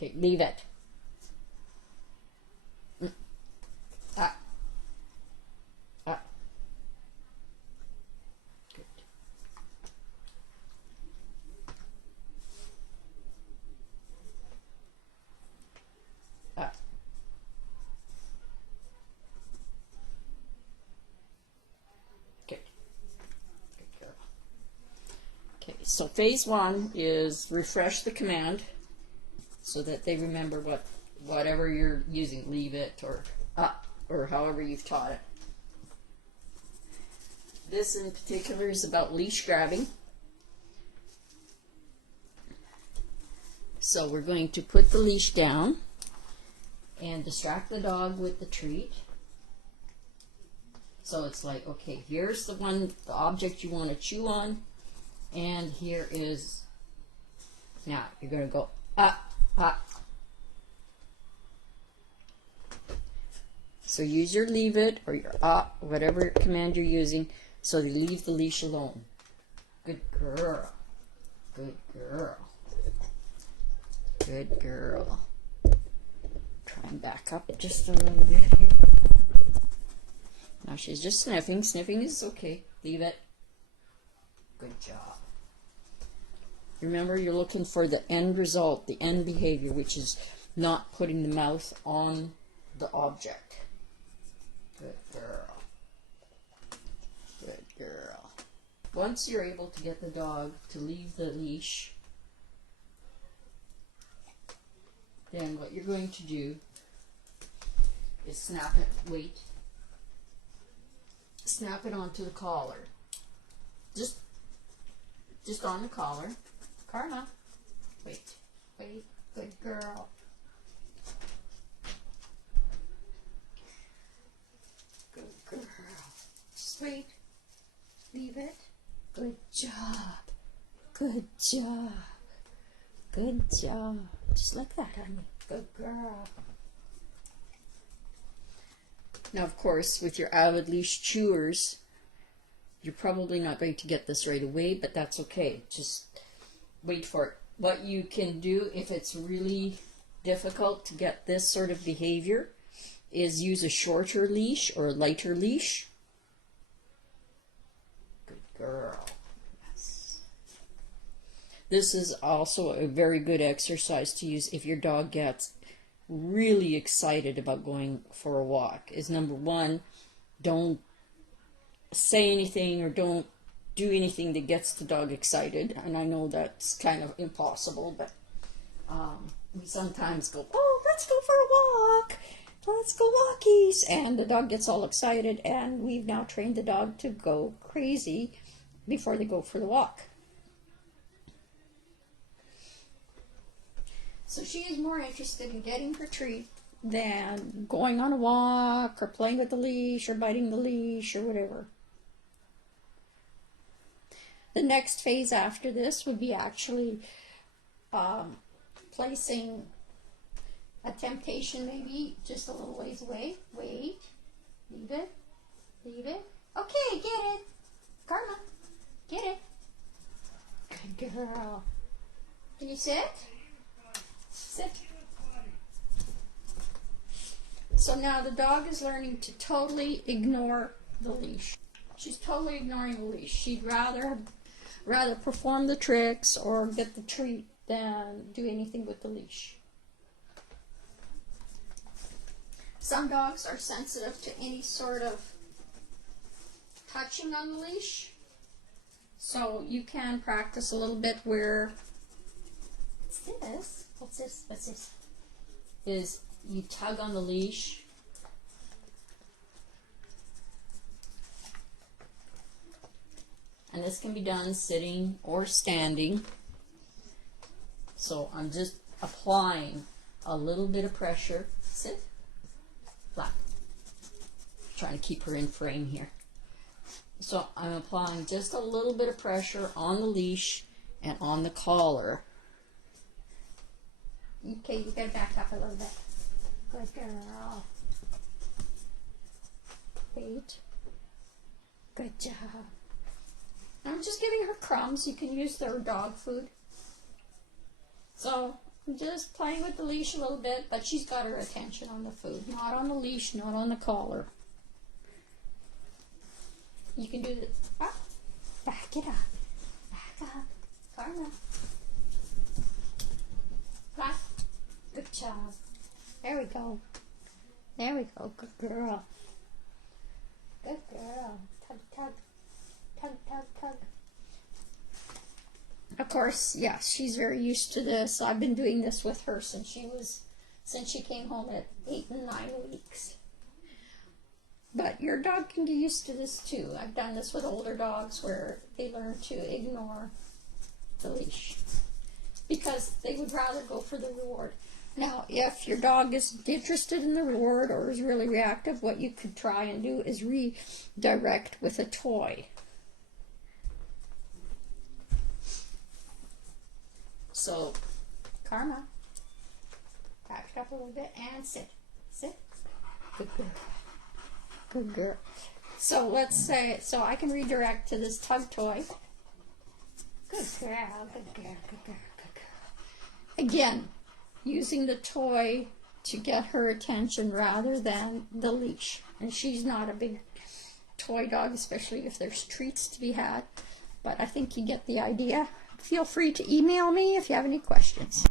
Okay, leave it. Ah. Ah. Good. Ah. Good. Good girl. Okay, so phase one is refresh the command so that they remember whatever you're using, leave it or however you've taught it. This in particular is about leash grabbing. So we're going to put the leash down and distract the dog with the treat. So it's like, okay, here's the object you want to chew on, and here is, now you're going to go, So use your leave it or your whatever command you're using, so you leave the leash alone. Good girl. Good girl. Good girl. Try and back up just a little bit here. Now she's just sniffing. Sniffing is okay. Leave it. Good job. Remember, you're looking for the end result, the end behavior, which is not putting the mouth on the object. Good girl. Good girl. Once you're able to get the dog to leave the leash, then what you're going to do is snap it, wait, snap it onto the collar. Just on the collar. Karma, wait, good girl. Good girl. Just wait, leave it. Good job. Good job. Good job. Just like that, honey. Good girl. Now, of course, with your avid leash chewers, you're probably not going to get this right away, but that's okay. Just wait for it. What you can do if it's really difficult to get this sort of behavior is use a shorter leash or a lighter leash. Good girl. Yes. This is also a very good exercise to use if your dog gets really excited about going for a walk. Is number one, don't say anything or don't do anything that gets the dog excited. And I know that's kind of impossible, but we sometimes go, oh, let's go for a walk. Let's go walkies. And the dog gets all excited, and we've now trained the dog to go crazy before they go for the walk. So she is more interested in getting her treat than going on a walk or playing with the leash or biting the leash or whatever. The next phase after this would be actually placing a temptation maybe just a little ways away. Wait. Leave it. Leave it. Okay, get it. Karma. Get it. Good girl. Can you sit? Sit. So now the dog is learning to totally ignore the leash. She's totally ignoring the leash. She'd rather perform the tricks or get the treat than do anything with the leash. Some dogs are sensitive to any sort of touching on the leash. So you can practice a little bit where, what's this? What's this? What's this? Is you tug on the leash. And this can be done sitting or standing. So I'm just applying a little bit of pressure. Sit. Flat. Trying to keep her in frame here. So I'm applying just a little bit of pressure on the leash and on the collar. Okay, you gotta back up a little bit. Good girl. Wait. Good job. I'm just giving her crumbs. You can use their dog food. So I'm just playing with the leash a little bit, but she's got her attention on the food, not on the leash, not on the collar. You can do this. Ah, back it up. Back up. Karma. Back. Good job. There we go. There we go. Good girl. Good girl. Tug, tug. Tug, tug, tug. Of course, yes, she's very used to this. I've been doing this with her since she came home at 8 and 9 weeks. But your dog can get used to this too. I've done this with older dogs where they learn to ignore the leash because they would rather go for the reward. Now, if your dog isn't interested in the reward or is really reactive, what you could try and do is redirect with a toy. So, Karma, back it up a little bit and sit. Sit. Good girl. Good girl. So let's say, so I can redirect to this tug toy. Good girl, good girl, good girl, good girl. Again, using the toy to get her attention rather than the leash. And she's not a big toy dog, especially if there's treats to be had. But I think you get the idea. Feel free to email me if you have any questions.